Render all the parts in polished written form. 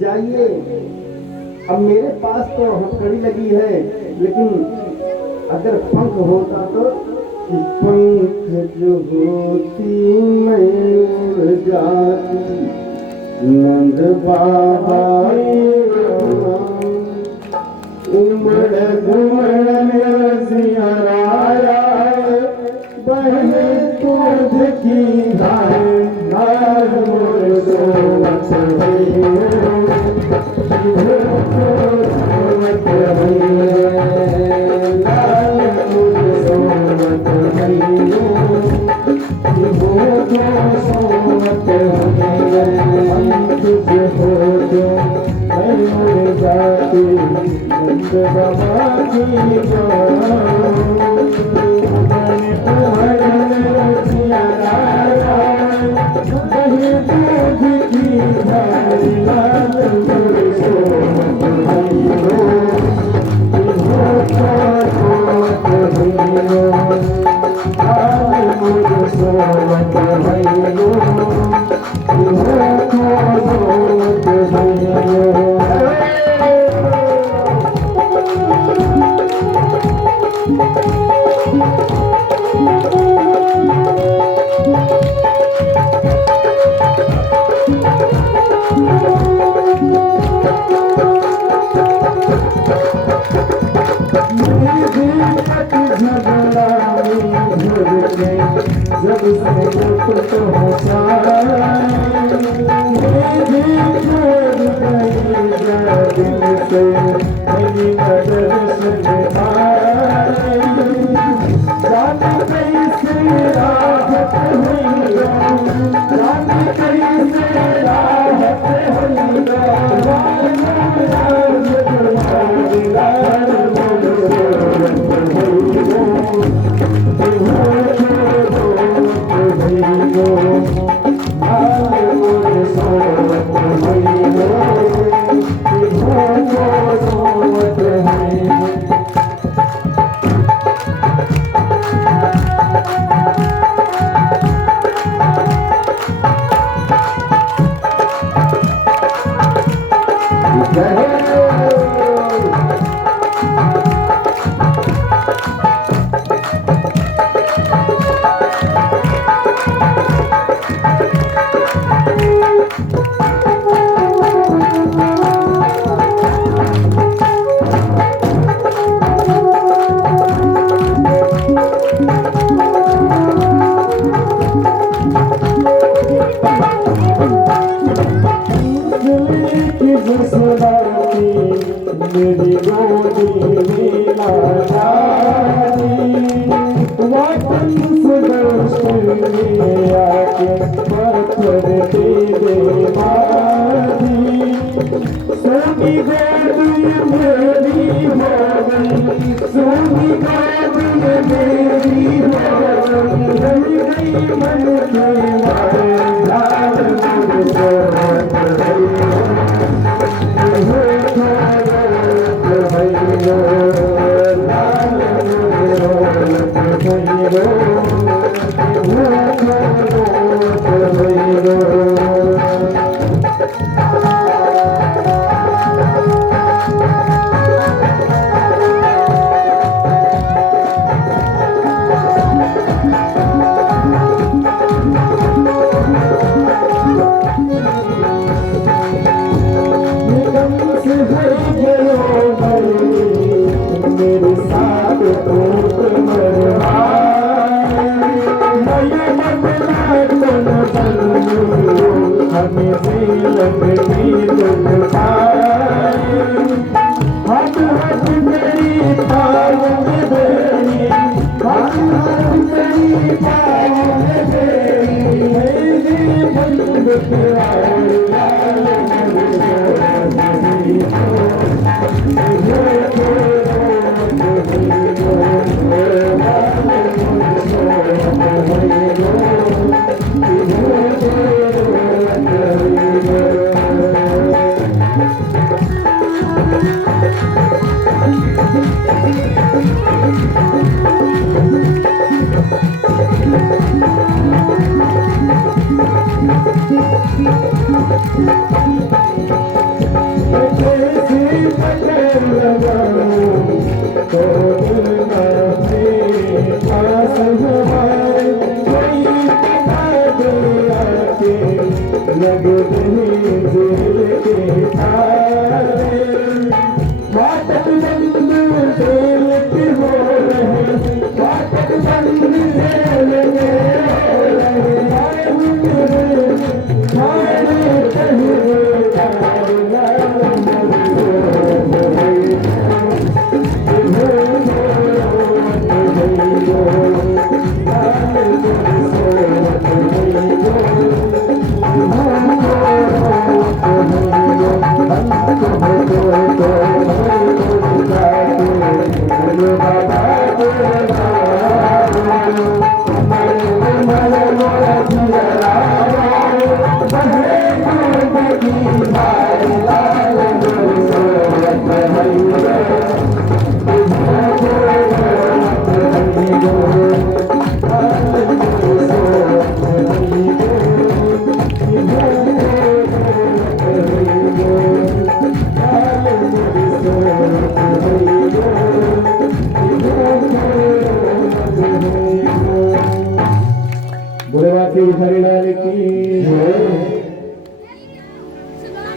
जाइए। अब मेरे पास तो हथकड़ी लगी है, लेकिन अगर पंख होता तो कि पंख जो होती मैं उड़ जाती। नंद बाबा उमड़ घुमड़ में सिंहराया, बहने दूध की धार धार मोर सोवत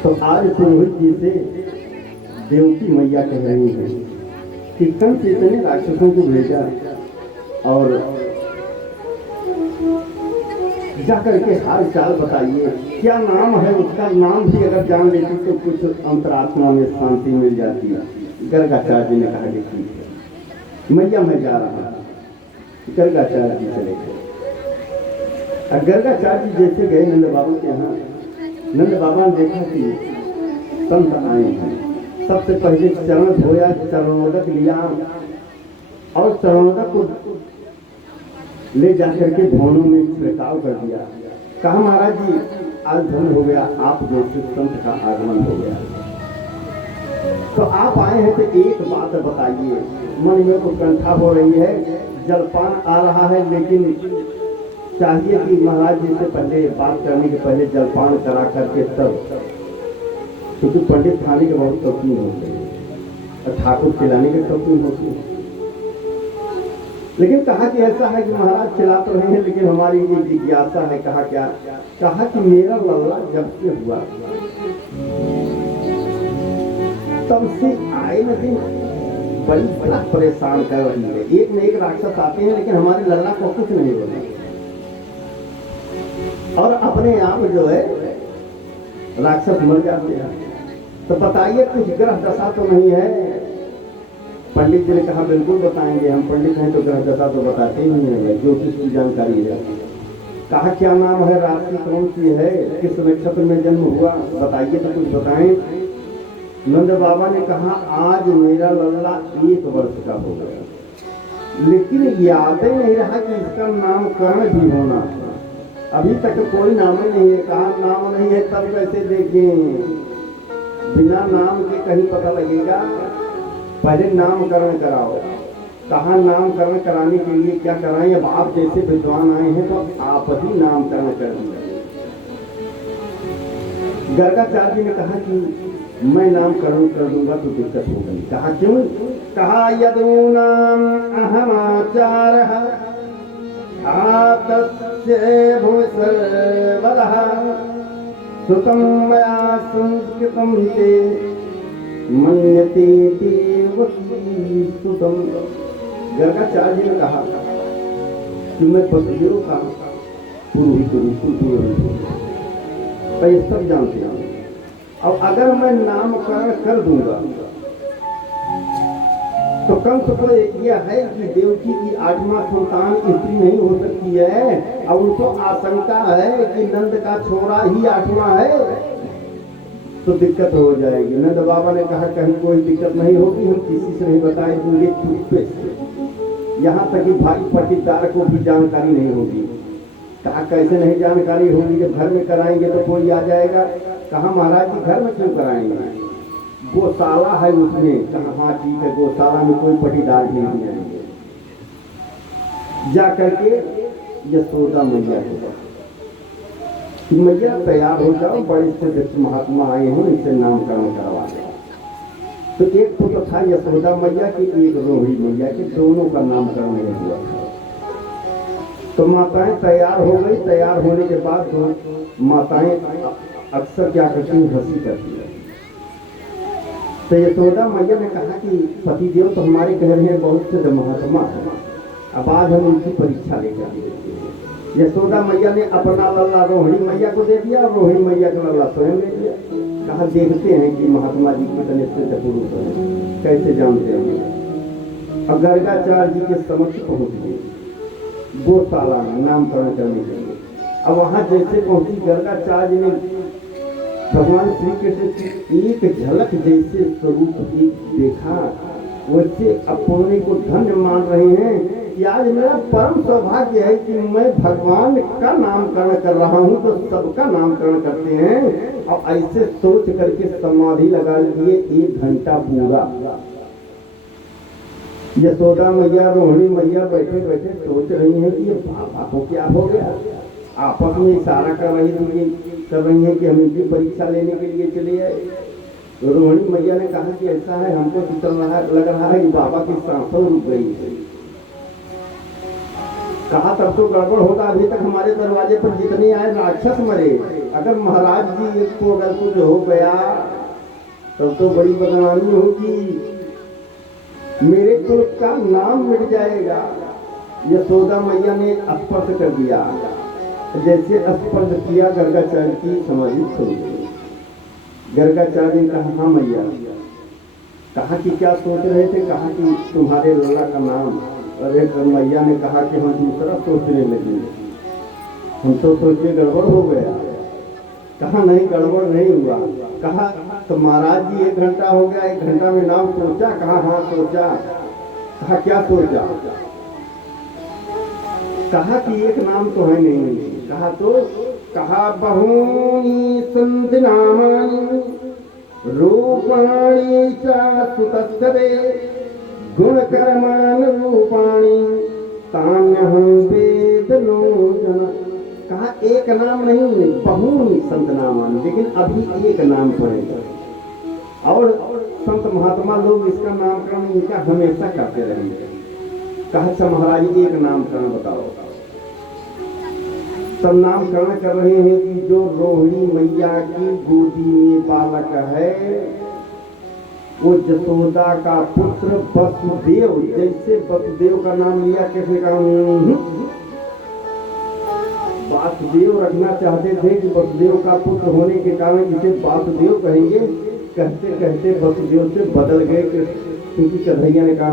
तो आज पुरोहित जी से देवकी मैया कह रही है कि कंस इतने राक्षसों को भेजा और जाकर के हाल चाल बताइए, क्या नाम है उसका, नाम भी अगर जान लेती तो कुछ अंतरात्मा में शांति मिल जाती है। गर्गाचार्य जी ने कहा कि ठीक है मैया मैं जा रहा हूँ। गर्गाचार्य जी चले गए। गर्गाचार्य जी जैसे गए नंद बाबा के यहाँ, नंद बाबा ने देखा कि संत आए हैं। सबसे पहले चरण धोया, चरणोदक लिया और चरणोदक को ले जाकर के भवनों में छिड़काव कर दिया। कहा महाराज जी आज धन हो गया, आप जैसे संत का आगमन हो गया। तो आप आए हैं तो एक बात बताइए। मन में तो कंठा हो रही है, जलपान आ रहा है, लेकिन चाहिए कि महाराज जी से पहले बात करने के पहले जलपान करा करके तब, क्योंकि पंडित खाने के बहुत शौकीन होते हैं और ठाकुर खिलाने के शौकीन होते हैं। लेकिन कहा कि ऐसा है कि महाराज खिला तो रहे हैं, लेकिन हमारी ये जिज्ञासा है। कहा क्या? कहा कि मेरा लल्ला जब से हुआ तब से आए नहीं बड़ी परेशान कर रही है। एक न एक राक्षस आते हैं, लेकिन हमारे लल्ला को कुछ नहीं बोला और अपने आप जो है राक्षस मर जाते हैं। तो बताइए कुछ ग्रह दशा तो नहीं है? पंडित जी ने कहा बिल्कुल बताएंगे, हम पंडित हैं तो ग्रह दशा तो बताते ही नहीं है, ज्योतिष की जानकारी है। कहा क्या नाम है, राशि कौन सी है, किस नक्षत्र में जन्म हुआ, बताइए तो कुछ बताएं। नंद बाबा ने कहा आज मेरा लल्ला 1 वर्ष का हो गया, लेकिन याद ही नहीं रहा कि इसका नामकरण भी होना। अभी तक कोई नाम ही नहीं है। कहा नाम नहीं है तब कैसे देखें, बिना नाम के कहीं पता लगेगा, पहले नामकरण कराओ। कहा नामकरण कराने के लिए क्या कराएं, अब आप जैसे विद्वान आए हैं तो आप ही नामकरण कर दीजिए। गर्गाचार्य जी ने कहा कि मैं नामकरण कर दूंगा तो दिक्कत हो गई। कहा क्यों? कहा यदूनाम अहमाचारः आतस्य भूसर्वदः सुतं मया संस्कृतं ते मन्यते देवकी सुतं। गर्गाचार्य ने कहा कि मैं पशुओं का पुरोहित हूँ, ये सब जानते हैं। अब अगर मैं नामकरण कर दूंगा तो कंस को यह है कि देवकी की 8वां संतान स्त्री नहीं हो सकती है, और उनको आशंका है कि नंद का छोरा ही 8वां है, तो दिक्कत हो जाएगी। नंद बाबा ने कहा कहीं कोई दिक्कत नहीं होगी, हम किसी से नहीं बताए देंगे चुप्पे से, यहाँ तक कि भाई पट्टीदार को भी जानकारी नहीं होगी। कहा कैसे नहीं जानकारी होगी, जब घर में कराएंगे तो कोई आ जाएगा। कहा महाराज जी घर में क्यों कराएंगे, गौशाला है उसमें। कहा हाँ ठीक है, गौशाला में कोई पट्टीदार भी नहीं आएंगे। जा करके यशोदा मैया को कि मैया तैयार हो जाओ, बड़े से महात्मा आए हैं, इनसे नामकरण करवा दो। तो एक तो था यशोदा मैया की, एक रोहिणी मैया के, दोनों का नामकरण नहीं हुआ था। तो माताएं तैयार हो गई। तैयार होने के बाद तो माताएं अक्सर क्या करती हैं, हंसी करती है। तो यशोदा मैया ने कहा कि पतिदेव तो हमारे कह रहे हैं बहुत से महात्मा है, अब आज हम उनकी परीक्षा लेकर आए। यशोदा मैया ने अपना लल्ला रोहिणी मैया को दे दिया, रोहिणी मैया का लल्ला स्वयं ले लिया। कहा देखते हैं कि महात्मा जी कितने सिद्ध पुरुष हैं, कैसे जानते हैं। और गर्गाचार्य जी के समक्ष पहुंच गए गौशाला में नामकरण करने के लिए। अब वहां जैसे पहुंची, गर्गाचार्य ने भगवान श्री कृष्ण की एक झलक जैसे स्वरूप देखा, वैसे अपने को धन्य मान रहे हैं कि आज मेरा परम सौभाग्य है कि मैं भगवान का नामकरण कर रहा हूँ, तो सबका नामकरण करते हैं। और ऐसे सोच करके समाधि लगा लिए 1 घंटा पूरा। यशोदा मैया रोहिणी मैया बैठे बैठे सोच रही हैं कि ये पापा को क्या हो गया। आपस में इशारा कर रही है कि हम इनकी परीक्षा लेने के लिए चले आए। रोहिणी मैया ने कहा कि ऐसा है, हमको तो लग रहा है कि बाबा की सांसों रुक गई है। कहा तब तो गड़बड़ होगा, अभी तक हमारे दरवाजे पर जितने आए राक्षस मरे, अगर महाराज जी एक को अगर कुछ हो गया तब तो बड़ी बदनामी होगी, मेरे कुल का नाम मिट जाएगा। यशोदा मैया ने स्पर्श कर दिया, जैसे स्पर्श किया गर्गाचार्य की समाधि खुल गई। गर्गाचार्य ने कहा हाँ मैया। कहा कि क्या सोच रहे थे? कहा कि तुम्हारे लल्ला का नाम। अरे मैया ने कहा कि हम दूसरा सोचने लगे, हम तो सोचे गड़बड़ हो गया। कहा नहीं गड़बड़ नहीं हुआ। कहा तो महाराज जी 1 घंटा हो गया, 1 घंटा में नाम सोचा? कहा हाँ सोचा। कहा क्या सोचा? कहा कि एक नाम तो है नहीं। कहा तो? कहा बहूनि सन्ति नामानि रूपाणि च सुतस्तवे गुणकर्मान् रूपाणि तान्यहं वेद नो जन। कहा एक नाम नहीं, बहूनि संत नामानि, लेकिन अभी एक नाम पड़ेगा। और संत महात्मा लोग इसका नामकरण इनका हमेशा करते रहेंगे। कहा अच्छा महाराज एक नामकरण बताओ। सब नामकरण कर रहे हैं कि जो रोहिणी मैया की गोदी में बालक है वो जसोदा का पुत्र वसुदेव। जैसे वसुदेव का नाम लिया, कैसे कहा? वासुदेव रखना चाहते थे कि वसुदेव का पुत्र होने के कारण इसे वासुदेव कहेंगे। कहते कहते वसुदेव से बदल गए, क्योंकि कन्हैया ने कहा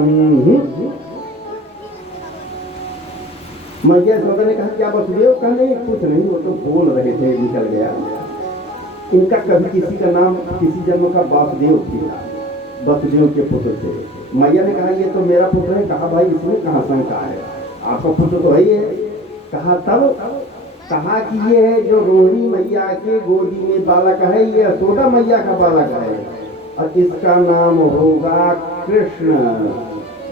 मैया यशोदा ने कहा क्या वसुदेव? कहा नहीं कुछ नहीं, वो तो बोल रहे थे, निकल गया। इनका कभी किसी का नाम किसी जन्म का वासुदेव था, वसुदेव के पुत्र थे। मैया ने कहा ये तो मेरा पुत्र है। कहा भाई इसमें कहाँ शंका है, आपका पुत्र तो वही है। कहा तब? कहा कि ये है जो रोहिणी मैया के गोदी में बालक है, ये यशोदा मैया का बालक है और इसका नाम होगा कृष्ण।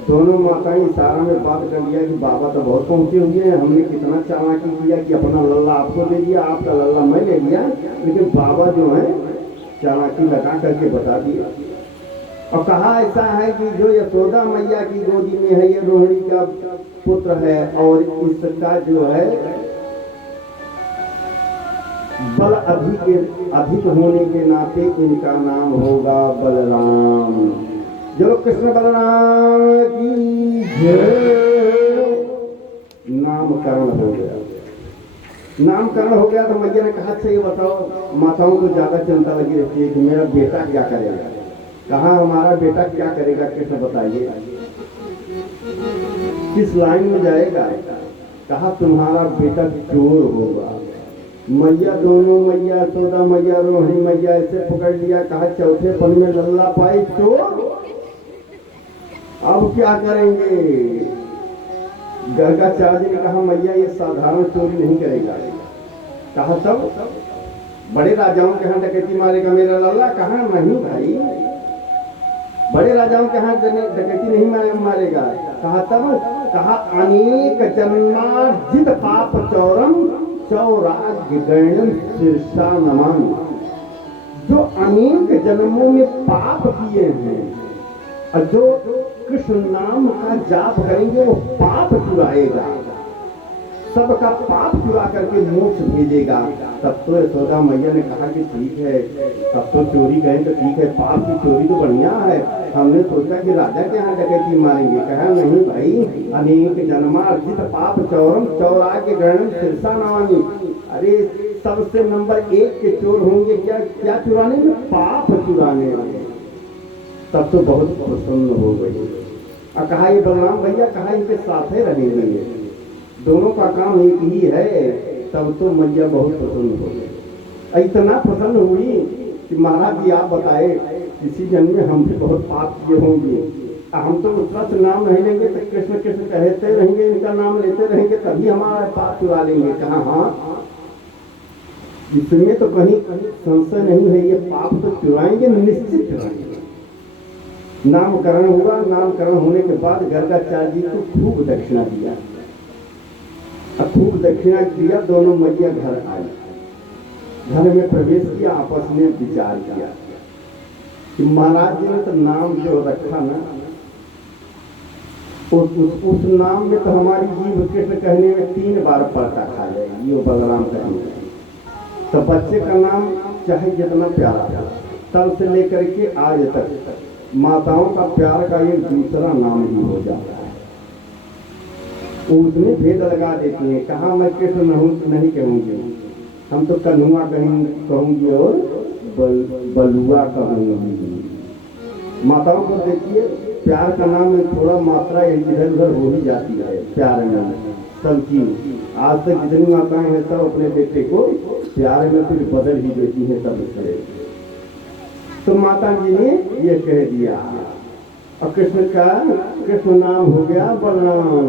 दोनों माताएं इशारा में बात कर लिया कि बाबा तो बहुत पहुंचे हुए हैं, हमने कितना चालाकी किया कि अपना लल्ला आपको दे दिया, आपका लल्ला मैं ले लिया, लेकिन बाबा जो है चालाकी लगा करके बता दिया। और कहा ऐसा है कि जो यशोदा मैया की गोदी में है ये रोहिणी का पुत्र है और इसका जो है बल अधिक होने के नाते इनका नाम होगा बलराम। जो कृष्ण बलराम की नामकरण हो गया। नामकरण हो गया तो मैया ने कहा अच्छा ये बताओ, माताओं को ज्यादा चिंता लगी रहती है कि मेरा बेटा क्या करेगा। कहा हमारा बेटा क्या करेगा कृष्ण बताइए, किस लाइन में जाएगा। कहा तुम्हारा बेटा चोर होगा। मैया दोनों मैया यशोदा मैया रोहिणी मैया ऐसे पकड़ लिया। कहा चौथे पन में लल्ला पाई चोर, अब क्या करेंगे। गर्गाचार्य ने कहा मैया ये साधारण चोरी नहीं करेगा। कहा तब? बड़े राजाओं के यहाँ डकैती मारेगा मेरा लल्ला। कहा नहीं भाई, बड़े राजाओं के यहाँ डकैती नहीं मारेगा। कहा तब? कहा अनेक जन्मार्जित पाप चौरम चौराग्य गण्यम शीर्षा नमन। जो अनेक जन्मों में पाप किए हैं और जो कृष्ण नाम का जाप करेंगे वो पाप चुराएगा, सबका पाप चुरा करके मोक्ष भेजेगा। तब तो यशोदा मैया ने कहा कि ठीक है, तब तो चोरी करें तो ठीक है, पाप की चोरी तो बढ़िया है। हमने सोचा कि राजा के यहाँ डकैती मारेंगे। कहा नहीं भाई, अनेक जन्मार्जित पाप चौरम चौराग्य गणम शीर्षा नमामि। अरे सबसे नंबर 1 के चोर होंगे क्या? क्या चुराने में? पाप चुराने में। तब तो बहुत प्रसन्न हो गई और कहा ये बलराम भैया, कहा इनके साथ ही रहेंगे, दोनों का काम एक ही है। तब तो मैया बहुत प्रसन्न हो गई। इतना प्रसन्न हुई कि महाराज जी आप बताए किसी जन्म में हम भी बहुत पाप किए होंगे, हम तो उसका से नाम नहीं लेंगे तो कृष्ण कृष्ण कहते रहेंगे, इनका नाम लेते रहेंगे तभी हमारा पाप चुरा लेंगे। कहा हाँ, इसमें तो कहीं संशय नहीं है, ये पाप तो चुराएंगे, निश्चित चुराएंगे। नामकरण हुआ। नामकरण होने के बाद गर्गाचार्य जी को खूब दक्षिणा दिया। खूब दक्षिणा दिया। दोनों मैया घर आई, घर में प्रवेश किया, आपस में विचार किया कि महाराज जी ने तो नाम जो रखा ना, उस नाम में तो हमारी जीव कृष्ण कहने में 3 बार पलटा खा जाएगी। ये बलराम कहने तो बच्चे का नाम चाहे जितना प्यारा, तब से लेकर के आज तक माताओं का प्यार का एक दूसरा नाम ही हो जाता है। उसमें भेद लगा देती हैं, कहाँ मैं कृष्ण नहीं कहूँगी, हम तो कन्हुआ कहूँगी और बलुआ कहूँगी। माताओं को देखिए, प्यार का नाम में थोड़ा मात्रा इधर उधर हो ही जाती है प्यार में सब चीज। आज तक जितनी माताएं हैं सब अपने बेटे को प्यार में कुछ बदल ही देती हैं सब करे। तो माता जी ने ये कह दिया, और कृष्ण नाम हो गया बलराम।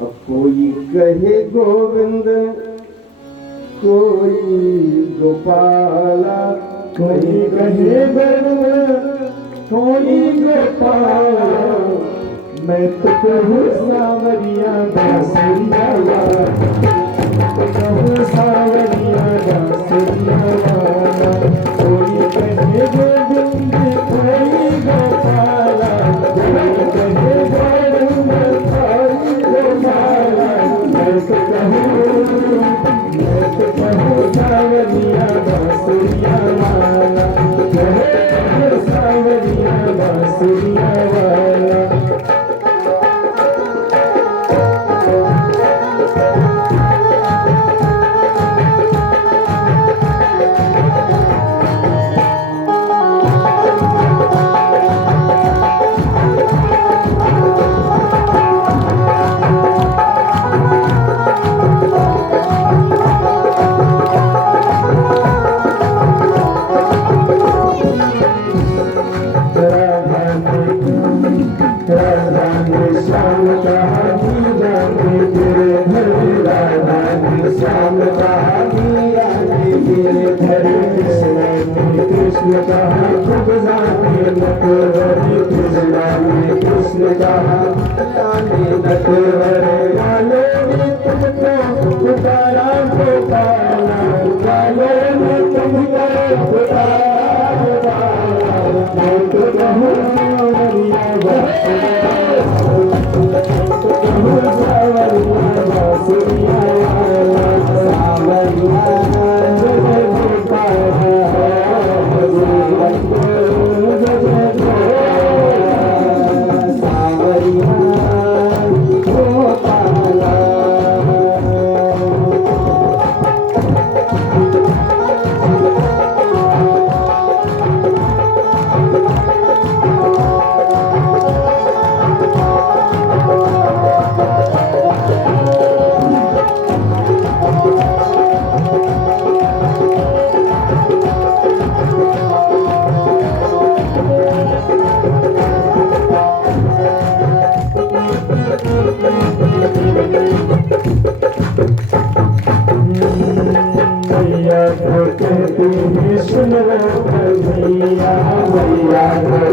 अब कोई कहे गोविंद, कोई गोपाला, कोई कहे गोविंद, कोई गोपाला, मैं तो कहूँ सावरिया बांसुरिया वाला, कहूँ सावरिया बांसुरिया वाला। कोई कहे गोविंद, कोई गोपाला, कोई कहे गोविंद, कोई गोपाला, मैं तो कहूँ सावरिया बांसुरिया वाला, कहूँ सावरिया बांसुरिया वाला। कृष्ण कहा खूब जाने नटवरी, कृष्ण कहा जाने नटवरे, कालो ने तुमको पुकारा गोपाला, कालो ने तुमको पुकारा गोपाला, मैं तो कहूँ सावरिया बांसुरिया, कहूँ सावरिया बांसुरिया वाला, सावरिया जय गोपाला, सुन लो कन्हैया, मैया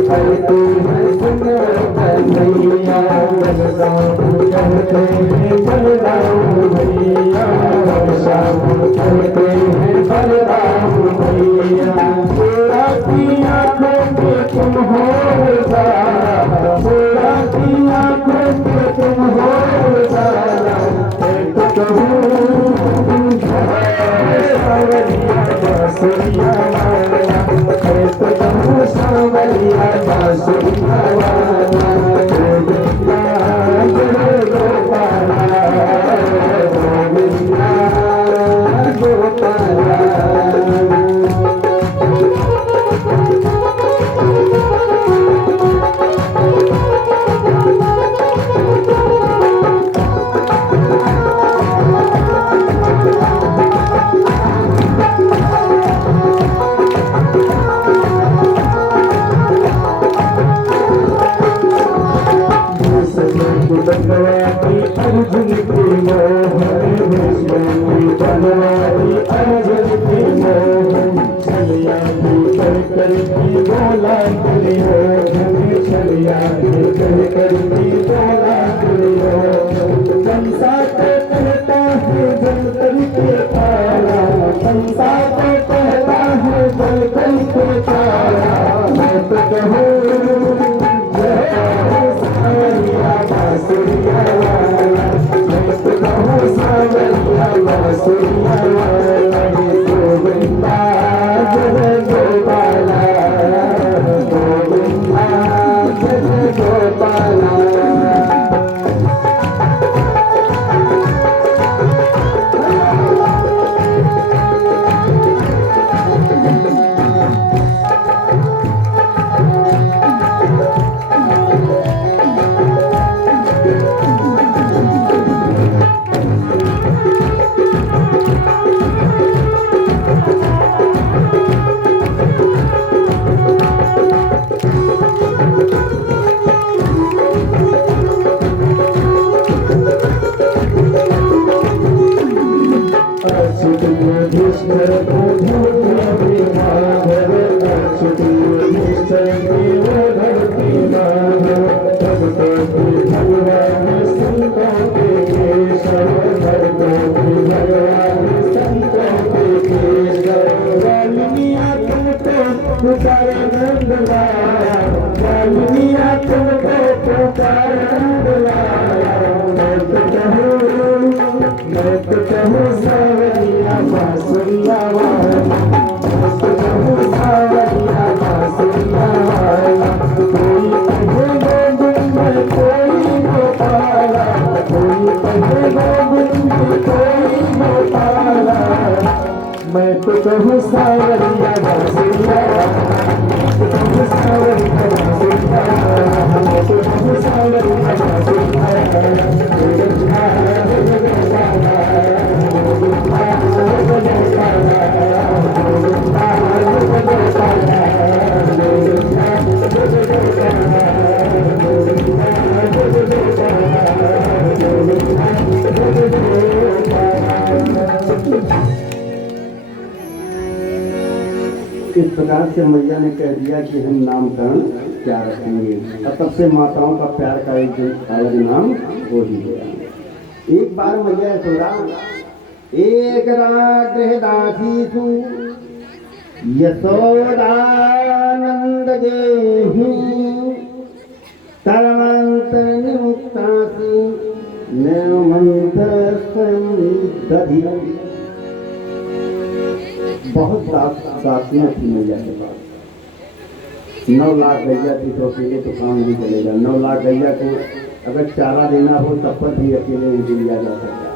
कहती है सुन लो कन्हैया, बलराम कहते हैं बलराम भैया, श्याम कहते हैं बलराम भैया। थोड़ा की आँखों पे तुम हो उजाला, थोड़ा की आँखों पे तुम हो उजाला, तो कहूँ सावरिया बांसुरिया वाला, मैं तो कहूँ सावरिया बांसुरिया वाला, गोविंदा जय गोपाला, गोविंदा गोपाला। बनवारी अर्जुन की मोहन, बनवारी अर्जुन की मोहन, छलिया कर की बोला करी हो, छलिया कर की बोला करी हो। कंसा को कहता है जल करके पाला, कंसा को कहता है जल करके पाला, मैं तो कहूँ सावरिया बांसुरिया वाला, मैं तो कहूँ सावरिया बांसुरिया वाला। पुकार नंद लाया, कालिया तुमको पुकार नंद लाया। मैं तो कहूँ सावरिया बांसुरिया वाला, मैं तो कहूँ सावरिया बांसुरिया वाला। कोई कहे गोविंद कोई गोपाला, कोई कहे गोविंद कोई गोपाला। मैं तो कहूँ सावरिया बांसुरिया वाला, मैं तो कहूँ सावरिया बांसुरिया वाला, मैं तो कहूँ सावरिया बांसुरिया इस प्रकार से मैया ने कह दिया कि हम नामकरण क्या रखेंगे। और तब से माताओं का प्यार का एक अलग नाम हो ही गया। एक बार मैया यशोदा एक गृहदासीसु यशोदानंद गेहि तरमंत्र निमुक्तासि निर्मंत्र स्वयं दधि। बहुत दासियां थी मैया के पास। 9 लाख गैया थी तो अकेले तो काम नहीं चलेगा। 9 लाख गैया को अगर चारा देना हो तब पर भी अकेले नहीं दिया जा सकता।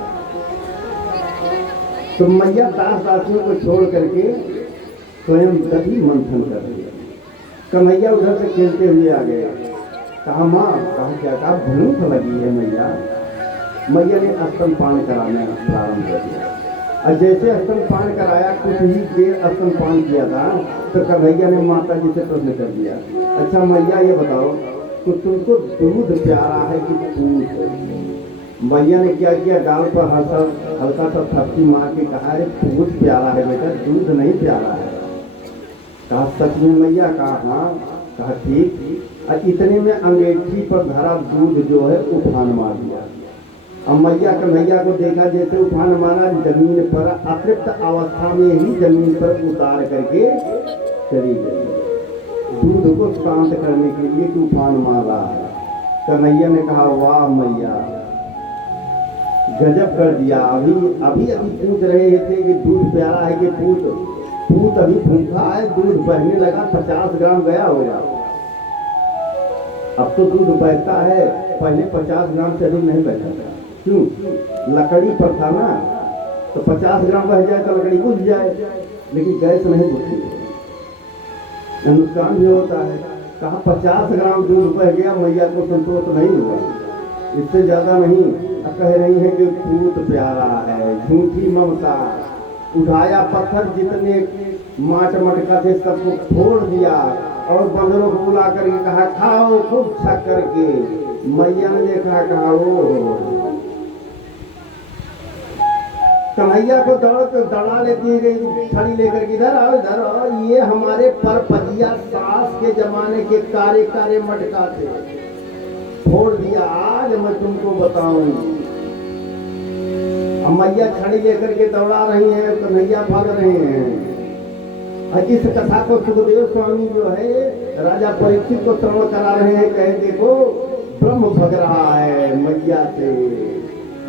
तो मैया दासियों को छोड़ करके स्वयं दधि मंथन कर रही। कन्हैया उधर से खेलते हुए आ गए। कहा माँ, कहा क्या, कहा भूख लगी है मैया। मैया ने स्तनपान कराना प्रारंभ कर दिया। और जैसे स्तनपान कराया, कुछ ही देर स्तनपान किया था तो कन्हैया ने माता जी से प्रश्न कर दिया, अच्छा मैया ये बताओ तो तुमको दूध प्यारा है कि दूध? मैया ने क्या किया, गाल पर हल्का सा थपकी मार के कहा, अरे दूध प्यारा है बेटा, दूध नहीं प्यारा है। कहा सच में मैया? कहा हाँ। कहा ठीक। और इतने में अंगीठी पर धरा दूध जो है उफान मार दिया। अब मैया कन्हैया को देखा, जैसे उफान मारा, जमीन पर अतृप्त अवस्था में ही जमीन पर उतार करके चली गई, दूध को शांत करने के लिए कि उफान मार रहा है। कन्हैया ने कहा वाह मैया, गजब कर दिया। अभी पूछ रहे थे कि दूध प्यारा है कि पूत अभी भूखा है, दूध बहने लगा, 50 ग्राम गया होगा। अब तो दूध बहता है, पहले 50 ग्राम से अधिक नहीं बहता था। क्यों? लकड़ी पर था ना, तो 50 ग्राम बह जाए तो लकड़ी बुझ जाए, लेकिन गैस नहीं बुझती, नुकसान भी होता है। कहा 50 ग्राम दूध बह गया, मैया को संतोष नहीं हुआ, इससे ज्यादा नहीं। कह रही है कि पूत प्यारा है, झूठी ममता। उठाया पत्थर, जितने माट मटका थे सबको फोड़ दिया और बंदरों को बुला करके कहा खाओ खूब छक करके। मैया ने देखा, कहा ओ। कन्हैया को दौड़ा लेती है छड़ी लेकर के, इधर आओ इधर आओ, ये हमारे परपजिया सास के जमाने के कारे कारे मटका थे, फोड़ दिया, आज मैं तुमको बताऊंगी। मैया छड़ी लेकर के दौड़ा रही है, कन्हैया भाग रहे हैं। और इस कथा को सुखदेव स्वामी जो है राजा परीक्षित को श्रवण करा रहे हैं। कहे देखो ब्रह्म भग रहा है मैया से,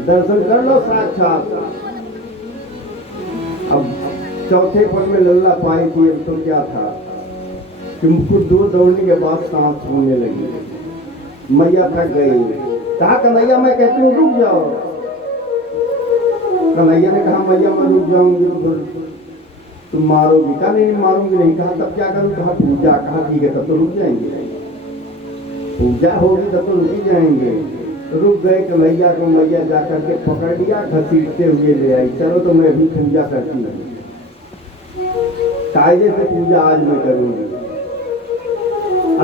दर्शन कर लो साक्षात। अब चौथे पद में लल्ला पाई थी, अब तो क्या था कि मुझको दूर दौड़ने के बाद सांस छूने लगी। मैया थक गई। कहा कन्हैया मैं कहती हूँ रुक जाओ। कन्हैया ने कहा मैया मैं रुक जाऊंगी तो तुम मारोगी? कहा नहीं मारूंगी नहीं। कहा तब क्या करूं? कहा पूजा। कहा ठीक है तब तो रुक जाएंगे, पूजा होगी तब तो रुक ही जाएंगे। रुक गए कन्हैया को मैया जाकर के पकड़ लिया, घसीटते हुए ले आई। चलो तो मैं भी पूजा करती हूँ, कायदे से पूजा आज मैं करूंगी।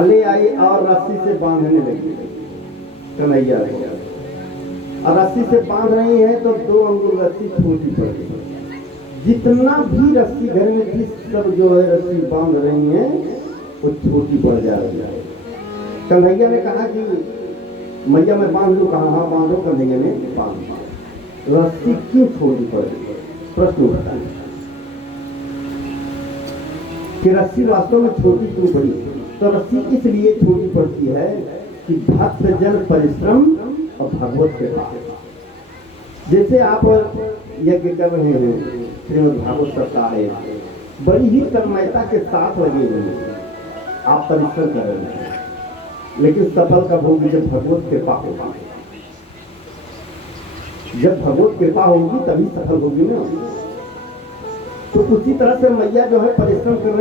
ले आई और रस्सी से बांधने लगी कन्हैया को। और रस्सी से बांध रही है तो 2 अंगुल रस्सी छोटी पड़ गई। जितना भी रस्सी घर में थी सब जो है रस्सी बांध रही है वो छोटी पड़ जा रही है। कन्हैया ने कहा कि मैया मैं बांध लूं? कहा हाँ बांधो। कन्हैया ने बांध। रस्सी क्यों छोटी पड़ गई? प्रश्न उठता है। कि रस्सी वास्तव में छोटी क्यों पड़ी। तो रस्सी इसलिए छोटी पड़ती है कि भक्त जन परिश्रम और भगवत के पास। जैसे आप यज्ञ कर रहे हैं, श्रीमद् भागवत सप्ताह है, बड़ी ही तन्मयता के साथ लगे हुए हैं, आप परिश्रम कर रहे हैं, लेकिन सफल कब होगी? जब भगवत कृपा होगी। जब भगवत कृपा होगी तभी सफल होगी ना। तो उसी तरह से मैया जो है परिश्रम कर रही